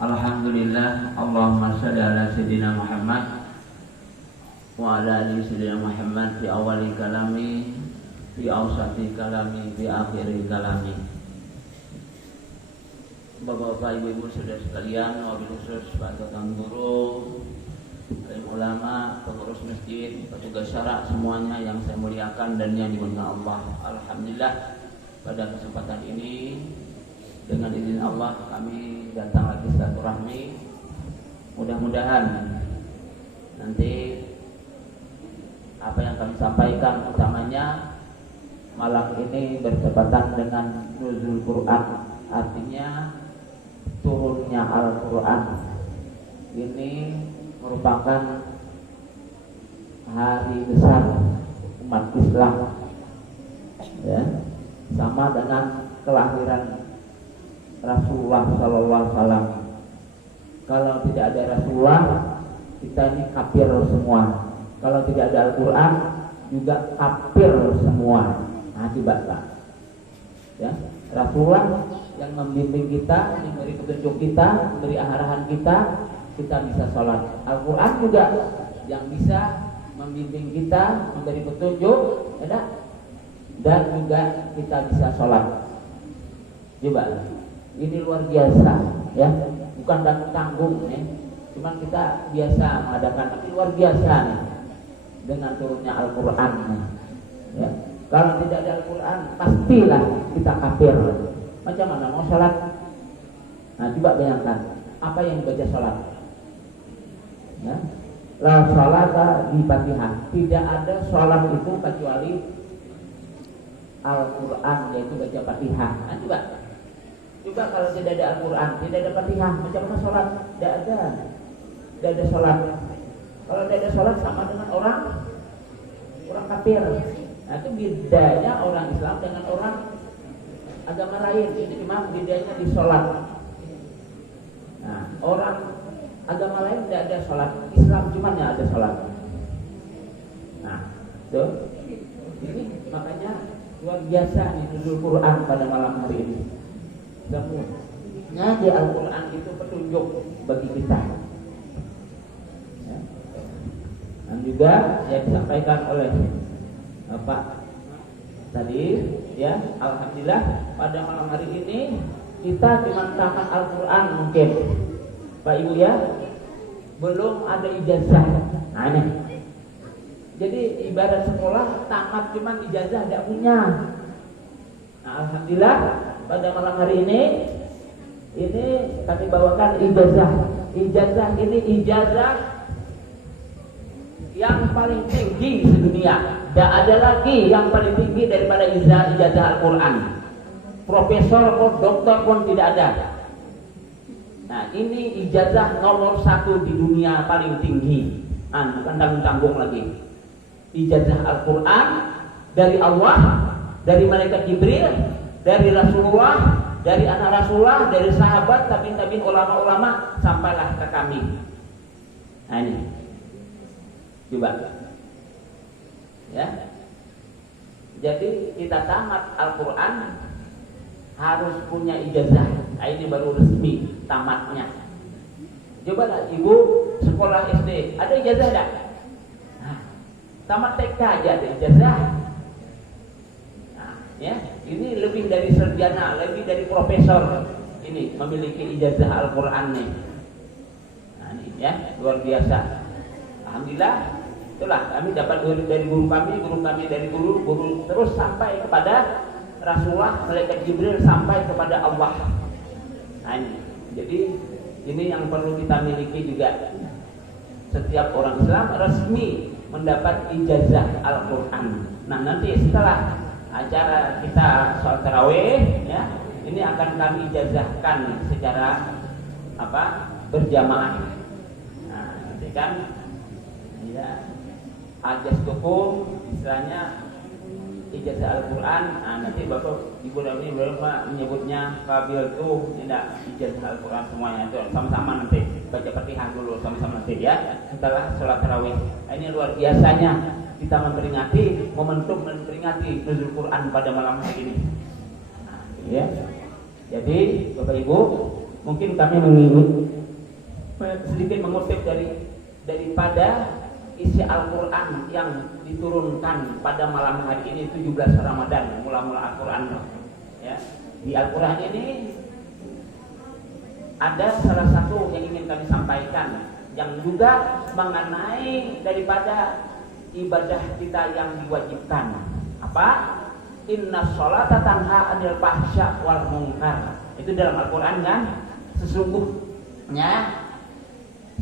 Alhamdulillah, Allahumma shalli ala sayyidina Muhammad wa ala ali sayyidina Muhammad fi awali kalami, fi awsati kalami, fi akhiri kalami. Bapak-bapak, ibu-ibu, saudara sekalian, wabil khusus Pak Tukang Guru, alim ulama, pengurus masjid, petugas syara, semuanya yang saya muliakan dan yang dimuliakan Allah. Alhamdulillah, pada kesempatan ini dengan izin Allah kami datang lagi silaturahmi. Mudah-mudahan nanti apa yang kami sampaikan utamanya malam ini bertepatan dengan nuzul Quran, artinya turunnya Al-Quran. Ini merupakan hari besar umat Islam, ya, sama dengan kelahiran Rasulullah SAW. Kalau tidak ada Rasulullah, kita ini kafir semua. Kalau tidak ada Al-Quran, juga kafir semua. Nah, coba Pak, ya, Rasulullah yang membimbing kita, memberi petunjuk kita, memberi arahan kita bisa sholat. Al-Quran juga yang bisa membimbing kita, memberi petunjuk, ya, dan juga kita bisa sholat. Coba, ini luar biasa, ya, bukan tanggung, ya. Cuman kita biasa mengadakan, tapi luar biasa nih dengan turunnya Al-Quran, ya. Kalau tidak ada Al-Quran, pastilah kita kafir. Macam mana mau sholat? Nah, coba bayangkan apa yang dibaca sholat, ya. La sholata di Fatihah. Tidak ada sholat itu kecuali Al-Quran, yaitu baca Fatihah. Nah, coba kalau tidak ada Al-Quran, tidak ada Fatihah, macam mana sholat? Tidak ada sholat. Kalau tidak ada sholat sama dengan orang kafir. Nah, itu bedanya orang Islam dengan orang agama lain. Ini memang bedanya di sholat. Nah, orang agama lain tidak ada sholat, Islam cuma ya ada sholat. Nah, tuh, ini makanya luar biasa nih nuzul Quran pada malam hari ini. Semuanya di Al-Quran itu petunjuk bagi kita, ya. Dan juga yang disampaikan oleh Pak tadi, ya, alhamdulillah pada malam hari ini kita cuma tamat Al-Quran mungkin, Pak Ibu, ya, belum ada ijazah. Aneh. Jadi ibarat sekolah tamat cuma ijazah tidak punya. Nah, alhamdulillah pada malam hari ini kami bawakan ijazah. Ijazah ini ijazah yang paling tinggi sedunia. Tidak ada lagi yang paling tinggi daripada ijazah Al-Quran. Profesor pun, doktor pun tidak ada. Nah, ini ijazah nomor 1 di dunia paling tinggi. Bukan tanggung-tanggung lagi. Ijazah Al-Quran dari Allah, dari malaikat Jibril, dari Rasulullah, dari anak Rasulullah, dari sahabat, tabi'in, ulama-ulama, sampailah ke kami. Nah, ini coba, ya. Jadi kita tamat Al-Quran harus punya ijazah. Nah, ini baru resmi tamatnya. Coba lah ibu sekolah SD, ada ijazah enggak? Nah, tamat TK aja ada ijazah. Nah, ya, ini lebih dari sarjana, lebih dari profesor. Ini memiliki ijazah Al-Quran nih. Nah, ini ya, luar biasa. Alhamdulillah, itulah kami dapat dari guru kami dari guru terus sampai kepada Rasulullah, malaikat Jibril, sampai kepada Allah. Nah, ini. Jadi ini yang perlu kita miliki juga. Setiap orang Islam resmi mendapat ijazah Al-Quran. Nah, nanti setelah acara kita sholat tarawih, ya, ini akan kami ijazahkan secara berjamaah. Nah, nanti kan, ya, ajaz hukum istilahnya ijazah Al-Quran. Nah, nanti Bapak Ibu dan Bapak menyebutnya kabil tuh tidak ijazah Al-Quran semuanya. Itu sama-sama nanti baca Fatihah dulu sama-sama nanti, ya, setelah sholat tarawih. Nah, ini luar biasanya kita memperingati momentum memperingati nuzul Quran pada malam hari ini. Nah, ya. Jadi Bapak Ibu, mungkin kami sedikit mengutip daripada isi Al-Quran yang diturunkan pada malam hari ini 17 Ramadan, mula-mula Al-Quran. Ya, di Al-Quran ini ada salah satu yang ingin kami sampaikan, yang juga mengenai daripada ibadah kita yang diwajibkan. Apa? Inna sholata tanha anil fahsya wal munkar. Itu dalam Al-Quran kan? Sesungguhnya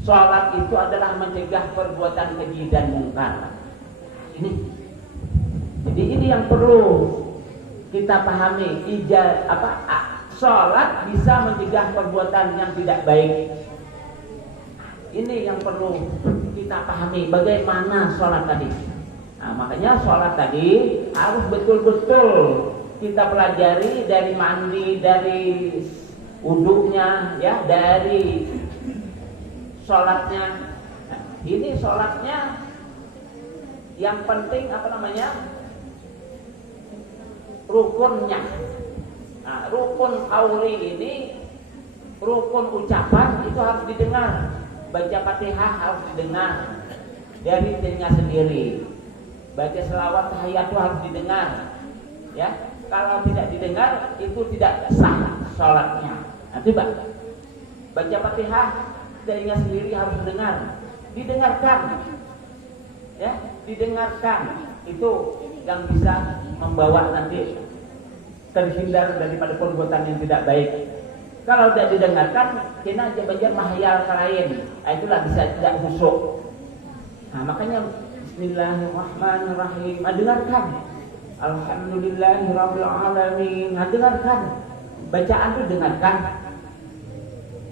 sholat itu adalah mencegah perbuatan keji dan mungkar. Jadi ini yang perlu kita pahami. Sholat bisa mencegah perbuatan yang tidak baik. Ini yang perlu kita pahami. Bagaimana sholat tadi? Nah, makanya sholat tadi harus betul-betul kita pelajari dari mandi, dari wudhunya, ya, dari sholatnya. Nah, ini sholatnya yang penting rukunnya. Nah, rukun qauli ini, rukun ucapan itu harus didengar. Baca Fatihah harus didengar dari dirinya sendiri. Baca selawat tahiyat itu harus didengar. Ya, kalau tidak didengar itu tidak sah sholatnya. Nanti baca Fatihah dirinya sendiri harus didengarkan, ya, didengarkan. Itu yang bisa membawa nanti terhindar daripada perbuatan yang tidak baik. Kalau tidak didengarkan, kena aja mahayal karain. Nah, itulah bisa tidak khusyuk. Nah, makanya Bismillahirrahmanirrahim. Dengarkan. Alhamdulillahirabbil alamin. Dengarkan. Bacaan itu dengarkan.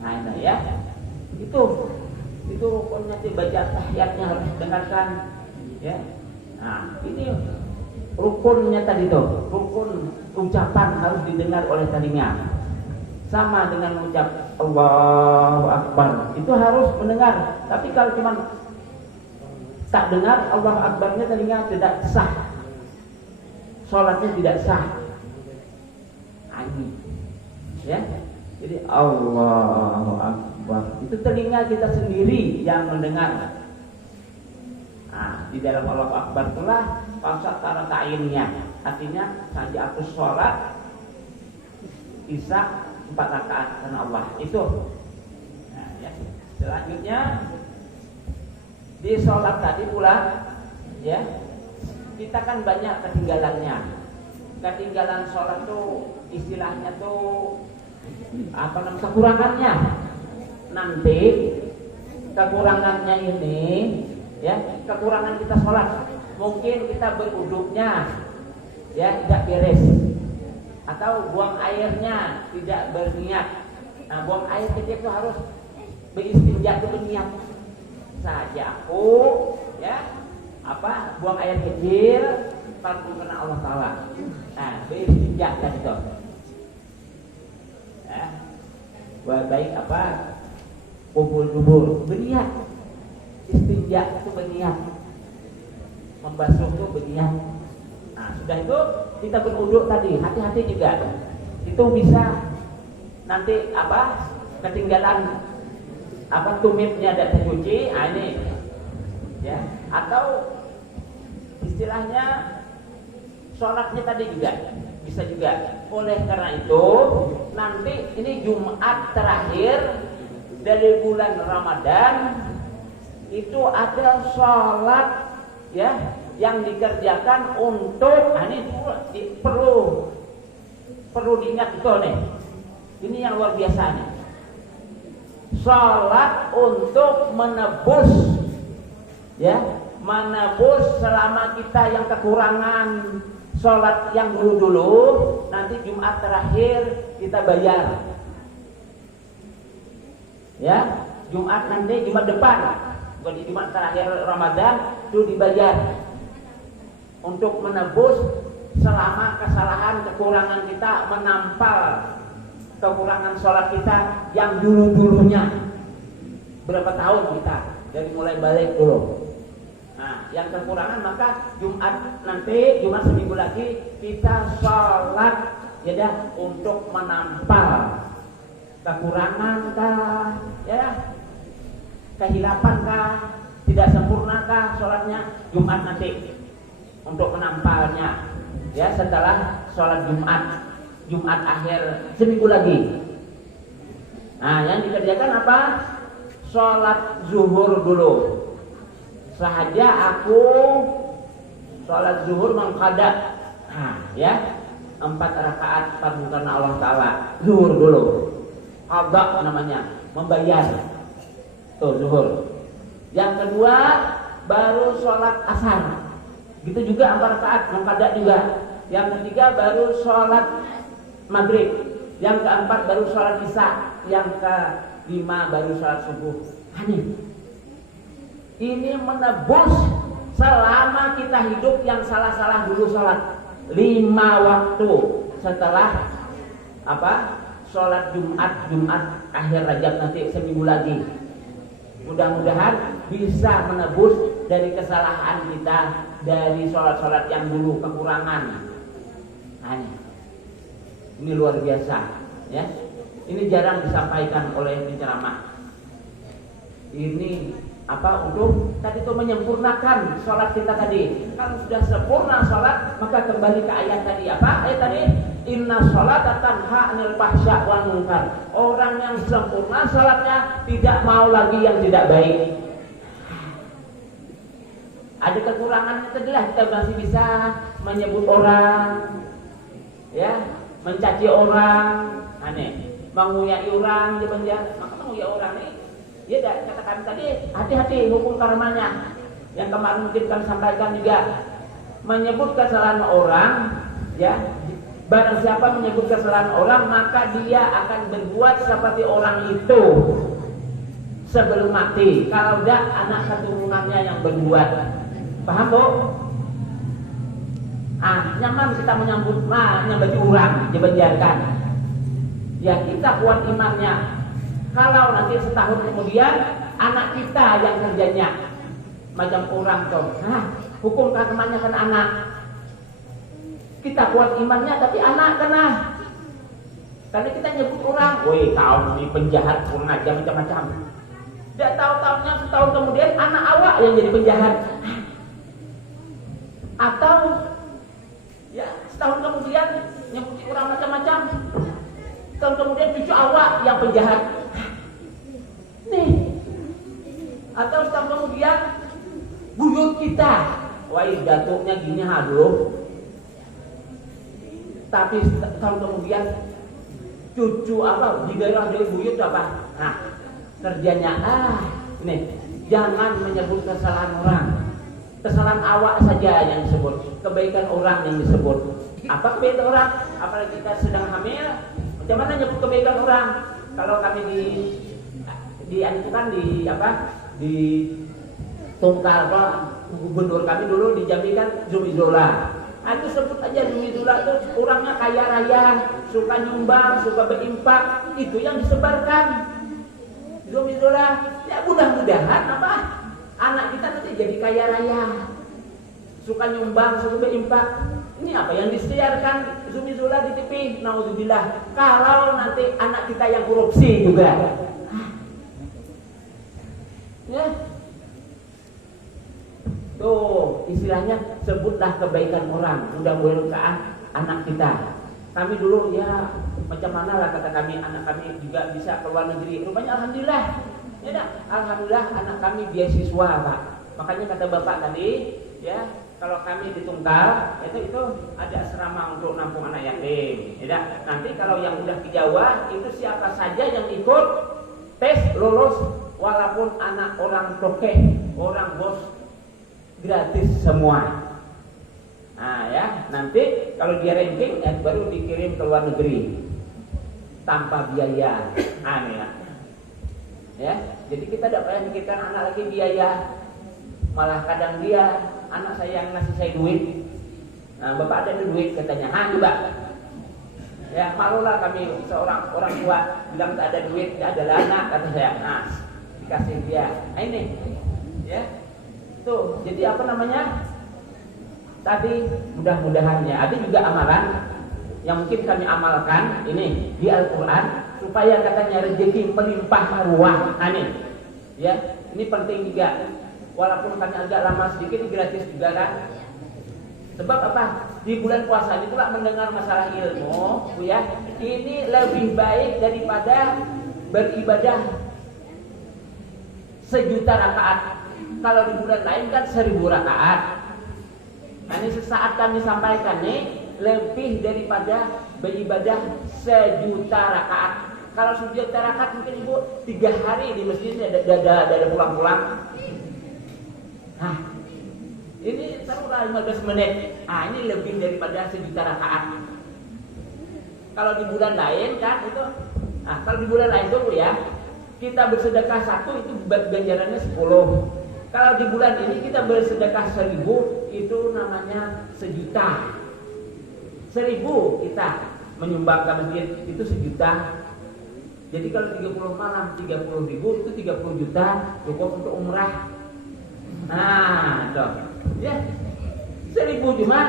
Nah, ini ya. Itu rukunnya, baca tahiyatnya harus dengarkan, ya. Nah, ini rukunnya tadi tuh, rukun ucapan harus didengar oleh telinga. Sama dengan mengucap Allahu Akbar, itu harus mendengar. Tapi kalau cuma tak dengar Allahu Akbarnya, telinga tidak sah, sholatnya tidak sah. Ini, ya. Jadi Allahu Akbar itu telinga kita sendiri yang mendengar. Nah, di dalam Allahu Akbar itulah fasad taraka'innya. Artinya saja aku sholat bisa 4 rakaat karena Allah. Itu. Nah, ya. Selanjutnya di sholat tadi pula, ya, kita kan banyak ketinggalannya. Ketinggalan sholat tuh istilahnya tuh kekurangannya. Nanti kekurangannya ini, ya, kekurangan kita sholat, mungkin kita berwuduknya, ya, tidak beres, atau buang airnya tidak berniat. Nah, buang air kecil itu harus beristinja itu berniat saja. Ya, buang air kecil tanpa karena Allah Taala. Nah, beristinja kan itu. Ya, baik kubur berniat. Istinja itu berniat, membasuh itu berniat. Nah, sudah itu kita berwuduk tadi, hati-hati juga. Itu bisa nanti ketinggalan tumitnya tidak tercuci. Nah, ini, ya. Atau istilahnya sholatnya tadi juga bisa juga. Oleh karena itu nanti ini Jumat terakhir dari bulan Ramadan itu ada sholat, ya, yang dikerjakan untuk ini perlu diingat itu nih. Ini yang luar biasa nih. Sholat untuk menebus, ya, menebus selama kita yang kekurangan sholat yang dulu nanti Jumat terakhir kita bayar, ya. Jumat depan, bukan Jumat terakhir Ramadan itu dibayar untuk menebus selama kesalahan kekurangan kita, menampal kekurangan sholat kita yang dulunya berapa tahun kita dari mulai balik dulu. Nah, yang kekurangan maka Jumat seminggu lagi kita sholat, ya, untuk menampal kekurangan ya, kehilapankah, tidak sempurnakah sholatnya? Jumat nanti untuk menampalnya, ya, setelah sholat Jumat akhir seminggu lagi. Nah, yang dikerjakan apa? Sholat zuhur dulu. Sahaja aku sholat zuhur mengqada, ya, 4 rakaat fardu karena Allah Ta'ala. Zuhur dulu, qada namanya, membayar. Tuh zuhur. Yang kedua baru sholat asar, gitu juga 4 rakaat mengqada juga. Yang ketiga baru sholat maghrib. Yang keempat baru sholat isya. Yang kelima baru sholat subuh. Ini menebus selama kita hidup yang salah-salah dulu sholat 5 waktu setelah apa? Sholat Jumat akhir Rajab nanti seminggu lagi. Mudah-mudahan bisa menebus dari kesalahan kita dari sholat-sholat yang dulu kekurangan. Ini luar biasa, ya. Ini jarang disampaikan oleh penceramah. Ini apa, untuk tadi itu menyempurnakan sholat kita tadi. Kalau sudah sempurna sholat, maka kembali ke ayat tadi. Apa ayat tadi? Inna sholata tanha 'anil fahsya wal munkar. Orang yang sempurna sholatnya tidak mau lagi yang tidak baik. Ada kekurangan itu adalah kita masih bisa menyebut orang, ya, mencaci orang, menguyai orang, maka menguyai orang ini, ya, katakan tadi, hati-hati hukum karmanya. Yang kemarin mungkin kami sampaikan juga, menyebut kesalahan orang, ya, barang siapa menyebut kesalahan orang, maka dia akan berbuat seperti orang itu sebelum mati. Kalau tidak, anak keturunannya yang berbuat. Paham, Bu? Nyaman kita menyambut orang, dibenjarkan. Ya, kita kuat imannya. Kalau nanti setahun kemudian anak kita yang kerjanya macam orang tuh, hukum karmanya kan anak. Kita kuat imannya tapi anak kena. Karena kita nyebut orang, woi kau ini penjahat, kurang aja macam-macam. Dia tahu-tahunya setahun kemudian anak awak yang jadi penjahat. Atau ya setahun kemudian nyebut orang macam-macam. Setahun kemudian cucu awak yang penjahat. Nih. Atau setahun kemudian buyut kita, wah datuknya gini haduh. Tapi tahun kemudian cucu apa di daerah dari buyut apa? Kerjanya ini jangan menyebut kesalahan orang. Kesalahan awak saja yang disebut, kebaikan orang yang disebut. Apa kebaikan orang? Apalagi kita sedang hamil, macam mana nyebut kebaikan orang? Kalau kami di Tungkal, gubernur kami dulu di Jambi kan Zumizola. Itu sebut aja Zumizola itu orangnya kaya raya, suka nyumbang, suka berimpak, itu yang disebarkan. Zumizola, ya mudah-mudahan apa? Anak kita nanti jadi kaya raya, suka nyumbang, suka berimpak. Ini apa yang disiarkan Zumizola di TV? Naudzubillah. Kalau nanti anak kita yang korupsi juga, ya. Tuh istilahnya sebutlah kebaikan orang, mudah-mudahan anak kita. Kami dulu ya macam mana lah kata kami, anak kami juga bisa ke luar negeri. Rupanya alhamdulillah, ya dah, alhamdulillah anak kami beasiswa Pak. Makanya kata bapak tadi, ya kalau kami di Tunggal itu ada asrama untuk nampung anak yatim. Ya dah, nanti kalau yang udah ke Jawa itu siapa saja yang ikut tes lulus, walaupun anak orang tokeh, orang bos, gratis semua. Ya, nanti kalau dia ranking baru dikirim ke luar negeri tanpa biaya. Ya, jadi kita tidak payah mikirkan anak lagi biaya. Malah kadang dia, anak saya yang ngasih saya duit. Bapak ada duit katanya. Coba. Ya, malulah kami seorang orang tua bilang tak ada duit, tidak ada anak kata saya. Dikasih dia. Ini, ya. Tuh, jadi apa namanya? Tadi mudah-mudahan ya, ada juga amalan yang mungkin kami amalkan ini di Al-Quran supaya katanya rezeki melimpah ruah. Ya, Ini penting juga. Walaupun kami agak lama sedikit, ini gratis juga kan. Sebab apa? Di bulan puasa ini pula mendengar masalah ilmu, ya. Ini lebih baik daripada beribadah 1.000.000 rakaat. Kalau di bulan lain kan 1.000 rakaat. Nah, ini sesaat kami sampaikan nih, lebih daripada beribadah 1.000.000 rakaat. Kalau 1.000.000 rakaat mungkin ibu 3 hari di masjid ada pulang-pulang. Nah, ini taruhlah 15 menit. Nah, ini lebih daripada 1.000.000 rakaat. Kalau di bulan lain kan itu, nah kalau di bulan lain itu ya, kita bersedekah 1 itu ganjarannya 10. Kalau di bulan ini kita bersedekah 1.000, itu namanya 1.000.000. 1.000 kita menyumbang ke masjid itu 1.000.000. Jadi kalau 30 malam 30.000 itu 30 juta cukup untuk umrah. Nah, tuh. Ya. 1.000 cuma,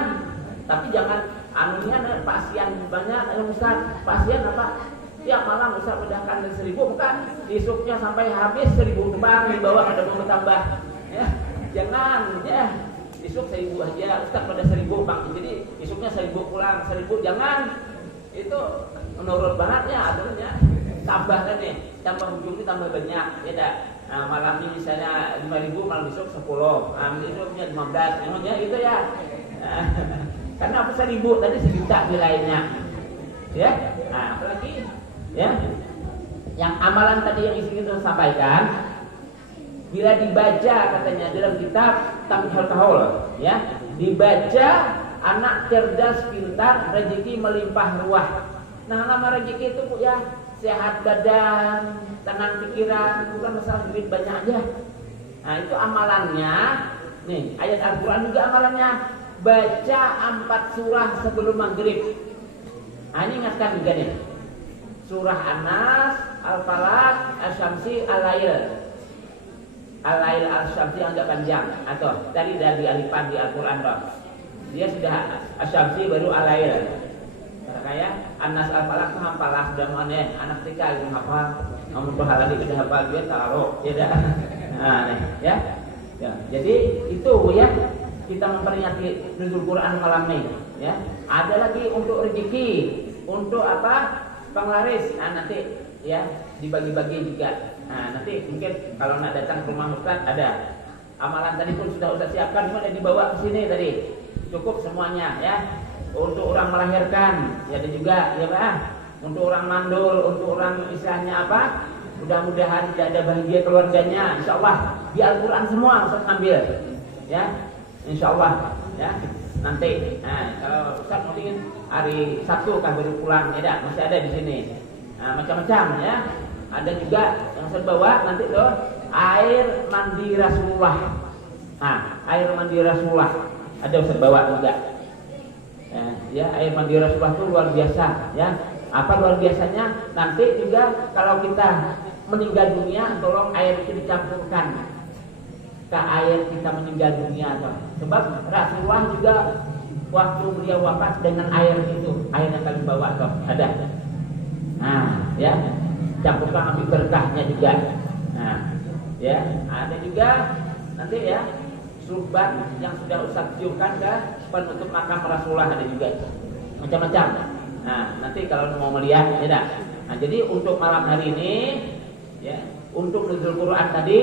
tapi jangan anunya pasien banyak, Ustaz. Pasien apa? Tiap malam Ustaz pedahkan 1.000, bukan besoknya sampai habis 1.000 kembang dibawa ada mau bertambah. Ya. Jangan, ya. Besok 1.000 aja, Ustaz pada 1.000 Bang. Jadi besoknya 1.000 pulang, 1.000 jangan. Itu menurut banget ya aturannya. Tambah kan nih, tambah ujung ini tambah banyak, ya dah. Nah, malam ini misalnya 5.000, malam besok 10, nah, besoknya 15, emangnya itu ya. Nah, karena apa 1.000 tadi 1.000.000 nilainya, ya. Nah, apalagi, ya, yang amalan tadi yang ingin kita sampaikan, bila dibaca katanya dalam kitab Tamhihul Qaul, ya, dibaca anak cerdas pintar rezeki melimpah ruah. Nah, nama rezeki itu Bu ya, sehat badan, tenang pikiran, bukan masalah duit banyak aja. Nah, itu amalannya. Nih, ayat Al-Qur'an juga amalannya. Baca 4 surah sebelum maghrib. Nah, ini ingatkan juga nih. Surah An-Nas, Al-Falaq, Asy-Syamsi, Al-Lail. Al-Lail Al-Syamsi yang agak panjang. Atau tadi dari alifan di Al-Qur'an toh. Dia sudah Asy-Syamsi baru Al-Lail. Kayak Anas Al-Falaq itu hafalah sudah mana anak TK yang hafal, namun berhala di sudah hafal dia taruh, ya dah. Nah, nih, ya. Ya, jadi itu ya kita memperingati nuzul Quran malam ini, ya. Ada lagi untuk rezeki, untuk apa? Penglaris. Nah, nanti ya dibagi-bagi juga. Nah, nanti mungkin kalau nak datang ke rumah Ustaz ada amalan tadi pun sudah Ustaz siapkan, cuma dibawa ke sini tadi. Cukup semuanya ya. Untuk orang melahirkan, ya ada juga, ya Pak. Untuk orang mandul, untuk orang istilahnya apa? Mudah-mudahan tidak ada bahagia keluarganya. Insya Allah di Al-Quran semua Ustaz ambil, ya. Insya Allah, ya. Nanti, nah, kalau Ustaz mungkin hari Sabtu kan baru pulang, ya, masih ada di sini. Nah, macam-macam, ya. Ada juga yang saya bawa nanti loh air mandi Rasulullah. Nah, air mandi Rasulullah ada Ustaz bawa juga. Ya, air mandi Rasulullah itu luar biasa, ya. Apa luar biasanya? Nanti juga kalau kita meninggal dunia, tolong air itu dicampurkan ke air kita meninggal dunia, toh. Sebab Rasulullah juga waktu beliau wafat dengan air itu, air yang kalian bawa, toh, ada. Nah, ya, campurkan ambil berkahnya juga. Nah, ya, ada juga nanti ya. Surban yang sudah Ustaz ciumkan ke penutup makam Rasulullah ada juga macam-macam. Nah, nanti kalau mau melihat ya dah. Nah, jadi untuk malam hari ini ya, untuk nuzul Quran tadi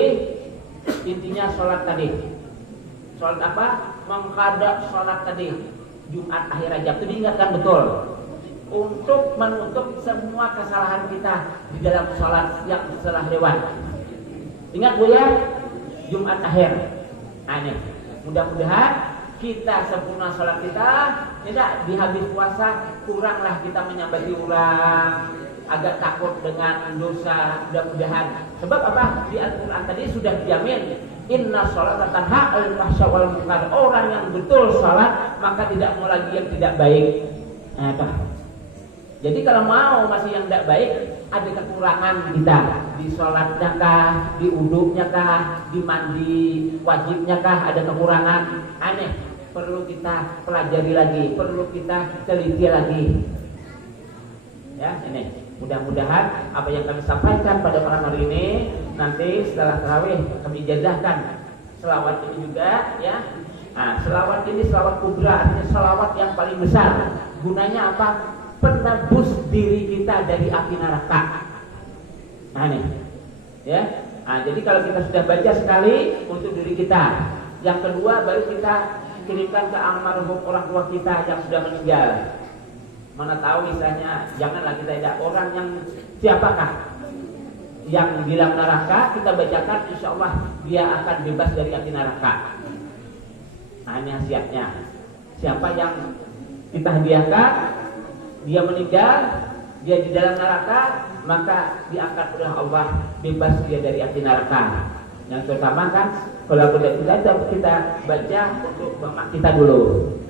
intinya sholat tadi. Sholat apa? Mengqada sholat tadi Jumat akhir Rajab itu diingatkan betul. Untuk menutup semua kesalahan kita di dalam sholat yang telah lewat. Ingat Bu ya, Jumat akhir. Nah, ini mudah-mudahan kita sempurna sholat kita, tidak di habis puasa kuranglah kita menyambati orang, agak takut dengan dosa. Mudah-mudahan. Sebab apa? Di Al-Quran tadi sudah dijamin inna sholata tanha 'anil fahsya'i wal munkar. Orang yang betul sholat maka tidak mau lagi yang tidak baik. Nah, apa? Jadi kalau mau masih yang tidak baik, ada kekurangan kita di sholatnya kah, di uduknya kah, di mandi wajibnya kah, ada kekurangan. Aneh, perlu kita pelajari lagi, perlu kita teliti lagi. Ya, ini. Mudah-mudahan apa yang kami sampaikan pada malam hari ini nanti setelah tarawih kami ijazahkan selawat ini juga ya. Nah, selawat ini selawat kubra, artinya selawat yang paling besar. Gunanya apa? Penebus diri kita dari api neraka. Nah ini ya. Nah, jadi kalau kita sudah baca sekali untuk diri kita, yang kedua baru kita kirimkan ke almarhum orang tua kita yang sudah meninggal. Mana tahu misalnya, janganlah kita ada orang yang siapakah yang di dalam neraka, kita bacakan insya Allah dia akan bebas dari api neraka. Hanya siapnya. Siapa yang kita hadiahkan, dia meninggal, dia di dalam neraka, maka diangkat oleh Allah, bebas dia dari api neraka. Yang pertama kan, kalau kita baca untuk bapak kita dulu,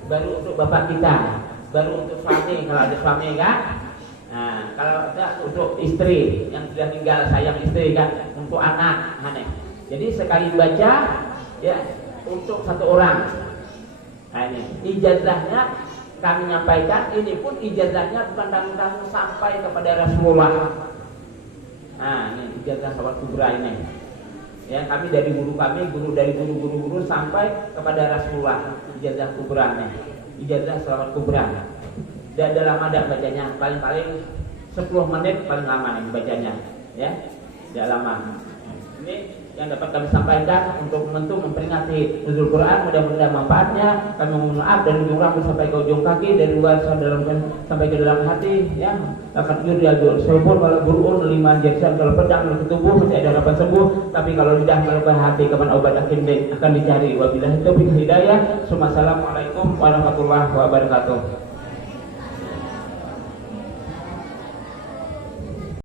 baru untuk bapak kita, baru untuk suami kalau ada suami kan. Nah, kalau ada untuk istri yang sudah tinggal, sayang istri kan, untuk anak, aneh. Jadi sekali baca ya untuk satu orang. Nah ini ijazahnya kami nyampaikan, ini pun ijazahnya bukan tanggung-tanggung sampai kepada Rasulullah. Nah ini ijazah salawat kubra ini. Ya, kami dari guru kami, dari guru sampai kepada Rasulullah, ijazah kubranya, ijazah salawat kubra. Dan dalam ada bacanya paling-paling 10 menit paling lama nih bacanya, ya, tidak lama. Ini yang dapat kami sampaikan untuk memperingati Nuzul Quran. Mudah-mudahan manfaatnya. Kami mohon maaf dari ujung rambut sampai ke ujung kaki, dari luar sampai ke dalam hati. Ya, akan yurjul sebut kalau burun 5 jeksan, kalau pedang ke tubuh masih ada harapan sembuh. Tapi kalau lidah melukai hati, kapan obat akan dicari. Wabillahi taufiq hidayah. Assalamualaikum warahmatullahi wabarakatuh.